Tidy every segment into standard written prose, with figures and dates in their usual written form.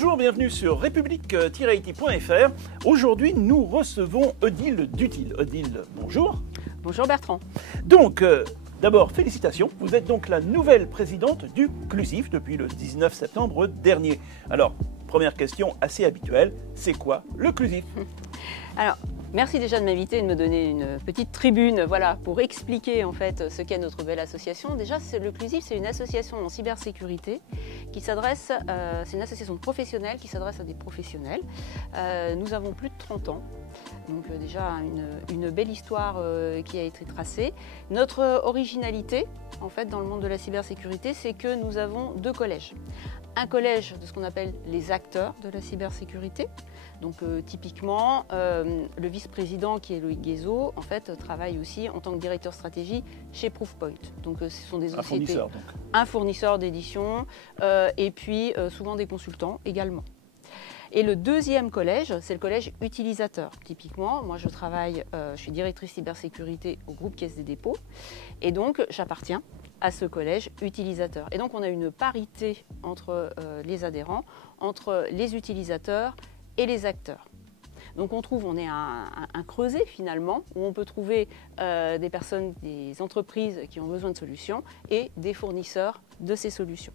Bonjour, bienvenue sur république-it.fr. Aujourd'hui, nous recevons Odile Dutil. Odile, bonjour. Bonjour Bertrand. Donc, d'abord, félicitations. Vous êtes donc la nouvelle présidente du CLUSIF depuis le 19 septembre dernier. Alors, première question assez habituelle, c'est quoi le CLUSIF? Alors, merci déjà de m'inviter et de me donner une petite tribune pour expliquer en fait ce qu'est notre belle association. Déjà, le CLUSIF, c'est une association en cybersécurité qui s'adresse, c'est une association professionnelle qui s'adresse à des professionnels. Nous avons plus de 30 ans, donc déjà une belle histoire qui a été tracée. Notre originalité, en fait, dans le monde de la cybersécurité, c'est que nous avons deux collèges. Un collège de ce qu'on appelle les acteurs de la cybersécurité. Donc typiquement, le vice-président qui est Loïc Guézot, en fait, travaille aussi en tant que directeur stratégie chez Proofpoint. Donc ce sont des sociétés, un fournisseur d'édition et puis souvent des consultants également. Et le deuxième collège, c'est le collège utilisateur. Typiquement, moi je travaille, je suis directrice cybersécurité au groupe Caisse des Dépôts et donc j'appartiens à ce collège utilisateur. Et donc on a une parité entre les adhérents, entre les utilisateurs et les acteurs. Donc on est un creuset finalement, où on peut trouver des personnes, des entreprises qui ont besoin de solutions et des fournisseurs de ces solutions.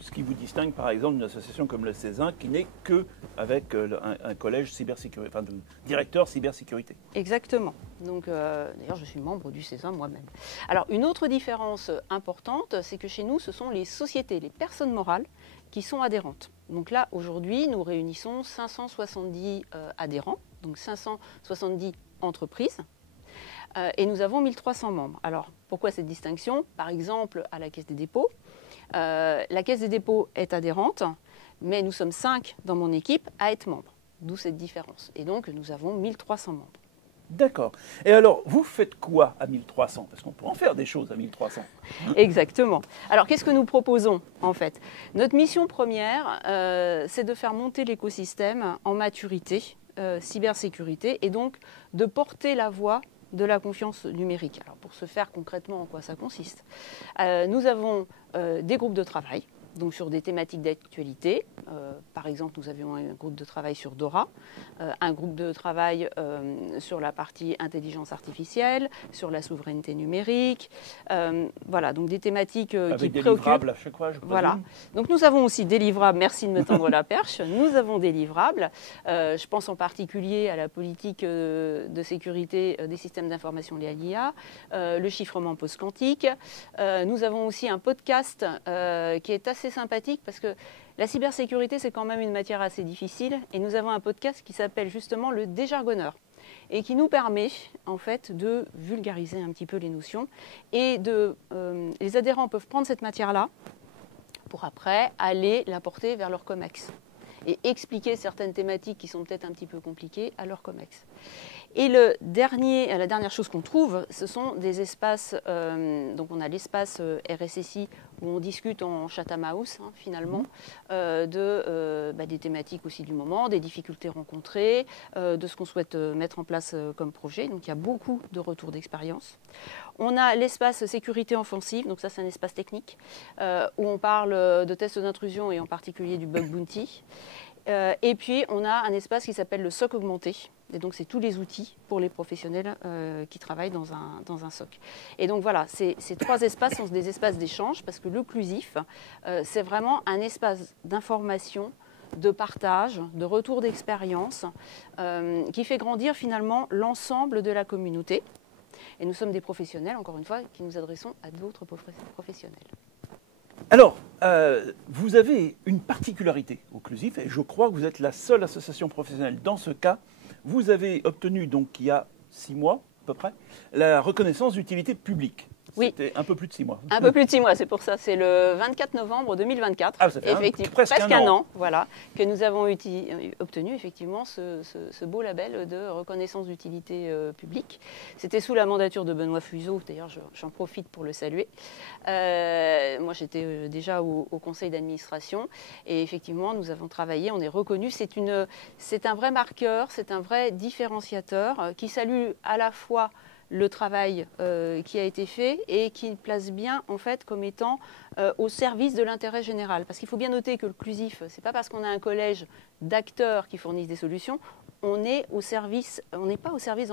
Ce qui vous distingue par exemple d'une association comme le CESIN qui n'est qu'avec un collège cybersécurité, enfin de directeur cybersécurité. Exactement. Donc d'ailleurs je suis membre du CESIN moi-même. Alors une autre différence importante, c'est que chez nous ce sont les sociétés, les personnes morales qui sont adhérentes. Donc là aujourd'hui nous réunissons 570 adhérents, donc 570 entreprises. Et nous avons 1300 membres. Alors pourquoi cette distinction? Par exemple à la Caisse des Dépôts. La Caisse des Dépôts est adhérente, mais nous sommes 5 dans mon équipe à être membres, d'où cette différence. Et donc, nous avons 1300 membres. D'accord. Et alors, vous faites quoi à 1300? Parce qu'on peut en faire des choses à 1300. Exactement. Alors, qu'est-ce que nous proposons, en fait? Notre mission première, c'est de faire monter l'écosystème en maturité, cybersécurité, et donc de porter la voix de la confiance numérique. Alors pour ce faire concrètement, en quoi ça consiste? Nous avons des groupes de travail, donc sur des thématiques d'actualité. Par exemple, nous avions un groupe de travail sur DORA, un groupe de travail sur la partie intelligence artificielle, sur la souveraineté numérique. Voilà, donc des thématiques qui préoccupent. Avec des livrables à chaque fois, je présume. Voilà. Donc nous avons aussi des livrables, merci de me tendre la perche. Nous avons des livrables. Je pense en particulier à la politique de sécurité des systèmes d'information liés à l'IA, le chiffrement post-quantique. Nous avons aussi un podcast qui est assez sympathique parce que la cybersécurité, c'est quand même une matière assez difficile et nous avons un podcast qui s'appelle justement le Déjargonneur et qui nous permet en fait de vulgariser un petit peu les notions et les adhérents peuvent prendre cette matière-là pour après aller la porter vers leur COMEX et expliquer certaines thématiques qui sont peut-être un petit peu compliquées à leur COMEX. Et la dernière chose qu'on trouve, ce sont des espaces, donc on a l'espace RSSI où on discute en chat à mouse finalement, des thématiques aussi du moment, des difficultés rencontrées, de ce qu'on souhaite mettre en place comme projet. Donc il y a beaucoup de retours d'expérience. On a l'espace sécurité offensive, donc ça c'est un espace technique, où on parle de tests d'intrusion et en particulier du bug bounty. Et puis on a un espace qui s'appelle le SOC augmenté. Et donc, c'est tous les outils pour les professionnels qui travaillent dans un SOC. Et donc, voilà, ces trois espaces sont des espaces d'échange parce que le CLUSIF, c'est vraiment un espace d'information, de partage, de retour d'expérience qui fait grandir finalement l'ensemble de la communauté. Et nous sommes des professionnels, encore une fois, qui nous adressons à d'autres professionnels. Alors, vous avez une particularité au CLUSIF et je crois que vous êtes la seule association professionnelle dans ce cas. Vous avez obtenu, donc il y a 6 mois à peu près, la reconnaissance d'utilité publique. Oui. C'était un peu plus de 6 mois. Un peu plus de 6 mois, c'est pour ça. C'est le 24 novembre 2024. Ah, ça fait presque un an, voilà, que nous avons obtenu effectivement ce beau label de reconnaissance d'utilité publique. C'était sous la mandature de Benoît Fuseau, d'ailleurs j'en profite pour le saluer. Moi j'étais déjà au conseil d'administration et effectivement nous avons travaillé, on est reconnus. C'est un vrai marqueur, c'est un vrai différenciateur qui salue à la fois le travail qui a été fait et qui place bien en fait comme étant au service de l'intérêt général. Parce qu'il faut bien noter que le CLUSIF, c'est pas parce qu'on a un collège d'acteurs qui fournissent des solutions, on n'est pas au service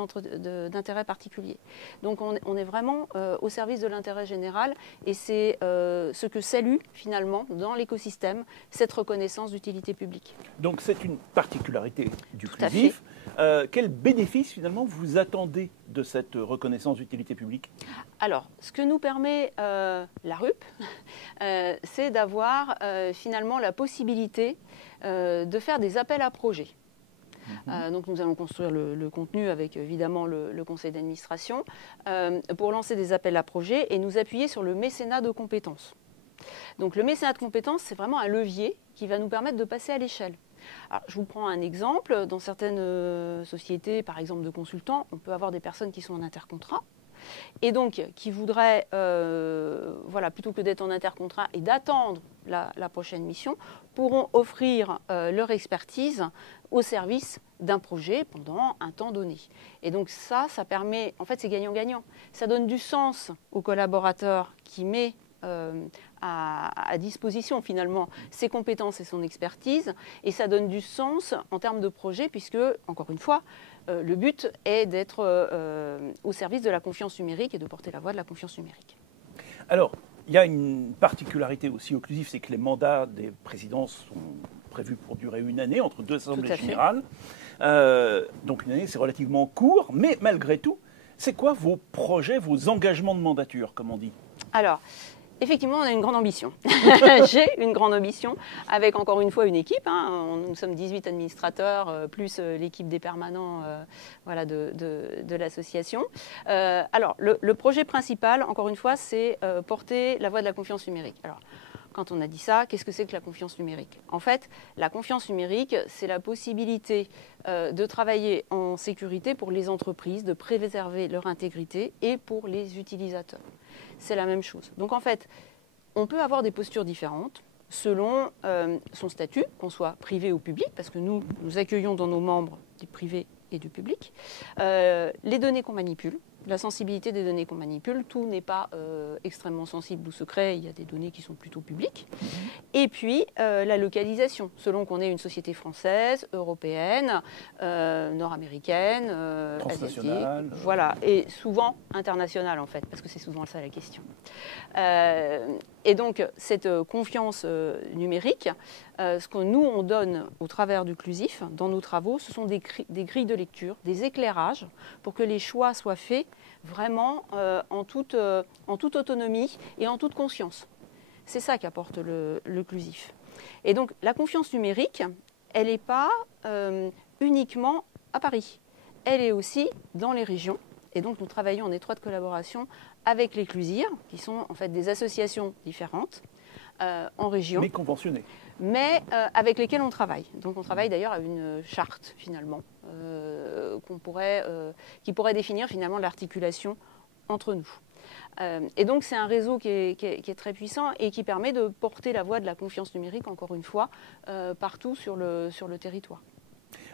d'intérêts particuliers. Donc on est vraiment au service de l'intérêt général et c'est ce que salue finalement dans l'écosystème cette reconnaissance d'utilité publique. Donc c'est une particularité du CLUSIF. Quel bénéfice finalement vous attendez de cette reconnaissance d'utilité publique? Alors, ce que nous permet la RUP, c'est d'avoir finalement la possibilité de faire des appels à projets. Donc nous allons construire le contenu avec évidemment le conseil d'administration pour lancer des appels à projets et nous appuyer sur le mécénat de compétences. Donc le mécénat de compétences, c'est vraiment un levier qui va nous permettre de passer à l'échelle. Alors, je vous prends un exemple. Dans certaines sociétés, par exemple de consultants, on peut avoir des personnes qui sont en intercontrat et donc qui voudraient, plutôt que d'être en intercontrat et d'attendre la prochaine mission, pourront offrir leur expertise au service d'un projet pendant un temps donné. Et donc ça permet, en fait c'est gagnant-gagnant. Ça donne du sens au collaborateur qui met à disposition finalement ses compétences et son expertise et ça donne du sens en termes de projet puisque, encore une fois, le but est d'être au service de la confiance numérique et de porter la voix de la confiance numérique. Alors, il y a une particularité aussi au CLUSIF, c'est que les mandats des présidents sont prévus pour durer une année, entre deux assemblées générales. Donc une année, c'est relativement court, mais malgré tout, c'est quoi vos projets, vos engagements de mandature, comme on dit? Alors, effectivement, on a une grande ambition. J'ai une grande ambition avec, encore une fois, une équipe. Nous sommes 18 administrateurs, plus l'équipe des permanents de l'association. Alors, le projet principal, encore une fois, c'est porter la voix de la confiance numérique. Alors, quand on a dit ça, qu'est-ce que c'est que la confiance numérique? En fait, la confiance numérique, c'est la possibilité de travailler en sécurité pour les entreprises, de préserver leur intégrité et pour les utilisateurs. C'est la même chose. Donc en fait, on peut avoir des postures différentes selon son statut, qu'on soit privé ou public, parce que nous accueillons dans nos membres du privé et du public, les données qu'on manipule, la sensibilité des données qu'on manipule, tout n'est pas extrêmement sensible ou secret, il y a des données qui sont plutôt publiques. Et puis la localisation, selon qu'on est une société française, européenne, nord-américaine, asiatique, voilà, et souvent internationale en fait, parce que c'est souvent ça la question. Et donc cette confiance numérique, ce que nous on donne au travers du CLUSIF, dans nos travaux, ce sont des grilles de lecture, des éclairages, pour que les choix soient faits vraiment en toute autonomie et en toute conscience. C'est ça qu'apporte le CLUSIF. Et donc la confiance numérique, elle n'est pas uniquement à Paris, elle est aussi dans les régions. Et donc nous travaillons en étroite collaboration avec les CLUSIR, qui sont en fait des associations différentes en région. Mais conventionnées. Mais avec lesquelles on travaille. Donc on travaille d'ailleurs à une charte finalement, qui pourrait définir finalement l'articulation entre nous. Et donc c'est un réseau qui est très puissant et qui permet de porter la voix de la confiance numérique, encore une fois, partout sur le territoire.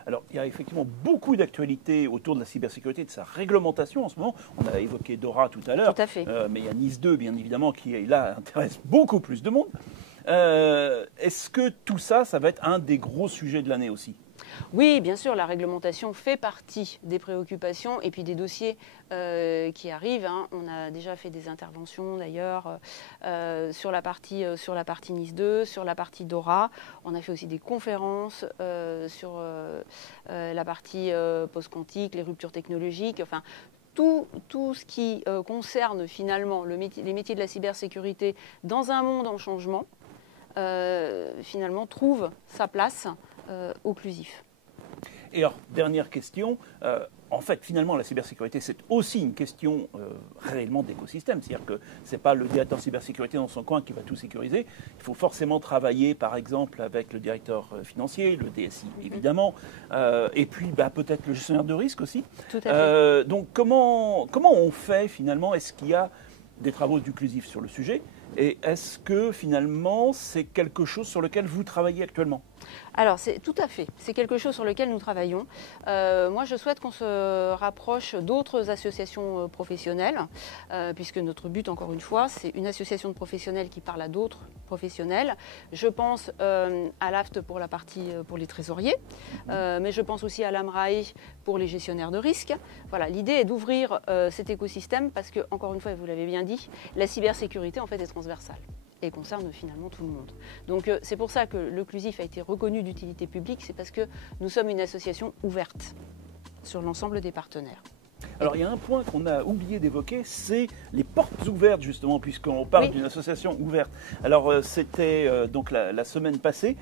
Alors, il y a effectivement beaucoup d'actualités autour de la cybersécurité, de sa réglementation en ce moment. On a évoqué DORA tout à l'heure, mais il y a NIS 2, bien évidemment, qui là intéresse beaucoup plus de monde. Est-ce que tout ça, ça va être un des gros sujets de l'année aussi? Oui, bien sûr, la réglementation fait partie des préoccupations et puis des dossiers qui arrivent. On a déjà fait des interventions d'ailleurs sur la partie NIS 2, sur la partie DORA. On a fait aussi des conférences sur la partie post-quantique, les ruptures technologiques, enfin tout ce qui concerne finalement les métiers de la cybersécurité dans un monde en changement, finalement trouve sa place au CLUSIF. Et alors, dernière question, en fait, finalement, la cybersécurité, c'est aussi une question réellement d'écosystème. C'est-à-dire que ce n'est pas le directeur cybersécurité dans son coin qui va tout sécuriser. Il faut forcément travailler, par exemple, avec le directeur financier, le DSI, évidemment, et puis peut-être le gestionnaire de risque aussi. Tout à fait. Donc, comment on fait, finalement? Est-ce qu'il y a des travaux du CLUSIF sur le sujet? Et est-ce que, finalement, c'est quelque chose sur lequel vous travaillez actuellement? Alors, c'est tout à fait. C'est quelque chose sur lequel nous travaillons. Moi, je souhaite qu'on se rapproche d'autres associations professionnelles, puisque notre but, encore une fois, c'est une association de professionnels qui parle à d'autres professionnels. Je pense à l'AFT pour la partie pour les trésoriers, mais je pense aussi à l'AMRAE pour les gestionnaires de risques. Voilà, l'idée est d'ouvrir cet écosystème parce que, encore une fois, et vous l'avez bien dit, la cybersécurité en fait est transversale et concerne finalement tout le monde. Donc c'est pour ça que le CLUSIF a été reconnu d'utilité publique, c'est parce que nous sommes une association ouverte sur l'ensemble des partenaires. Alors il y a un point qu'on a oublié d'évoquer, c'est les portes ouvertes justement, puisqu'on parle d'une association ouverte. Alors c'était donc la semaine passée,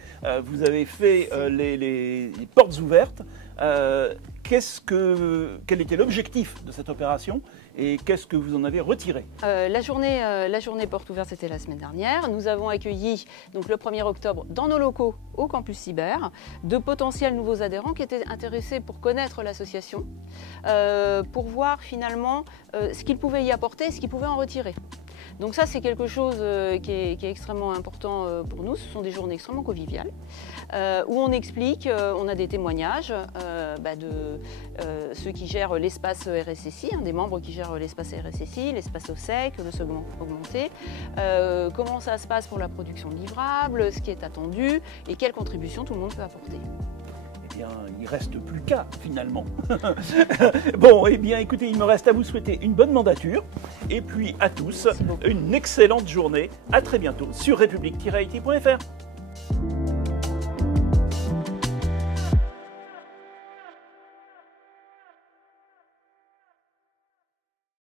vous avez fait les portes ouvertes. Quel était l'objectif de cette opération et qu'est-ce que vous en avez retiré? La journée porte ouverte, c'était la semaine dernière. Nous avons accueilli donc, le 1er octobre dans nos locaux au campus cyber de potentiels nouveaux adhérents qui étaient intéressés pour connaître l'association, pour voir finalement ce qu'ils pouvaient y apporter et ce qu'ils pouvaient en retirer. Donc ça, c'est quelque chose qui est extrêmement important pour nous. Ce sont des journées extrêmement conviviales où on explique, on a des témoignages de ceux qui gèrent l'espace RSSI, des membres qui gèrent l'espace RSSI, l'espace OSSEC, le second augmenté, comment ça se passe pour la production de livrables, ce qui est attendu et quelles contributions tout le monde peut apporter. Eh bien, il ne reste plus qu'à, finalement. Bon, eh bien, écoutez, il me reste à vous souhaiter une bonne mandature et puis à tous, une excellente journée. À très bientôt sur république-it.fr.